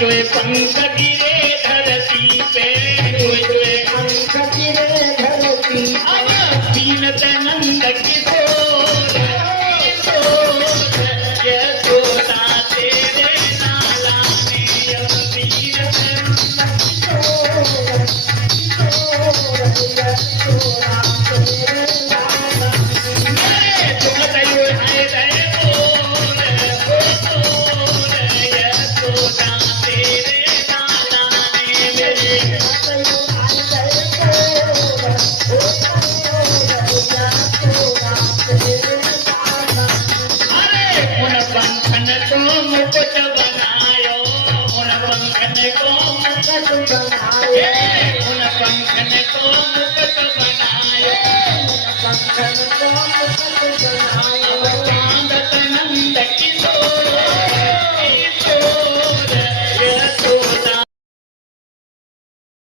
जोए पंख गिरे धरती पे, जोए पंख गिरे धरती पे, बीनत नंद किशोर यशोदा तेरे नाला में, अब बीनत नंद किशोर यशोदा तेरे नाला में, तुम तयो है रे बोल यशोदा तेरे नाला में मेरे अरे उन पंखन को मुकुट बनायो, उन पंखन को मुकुट बनायो, उन पंखन को मुकुट बनायो, उन पंखन को मुकुट बनायो।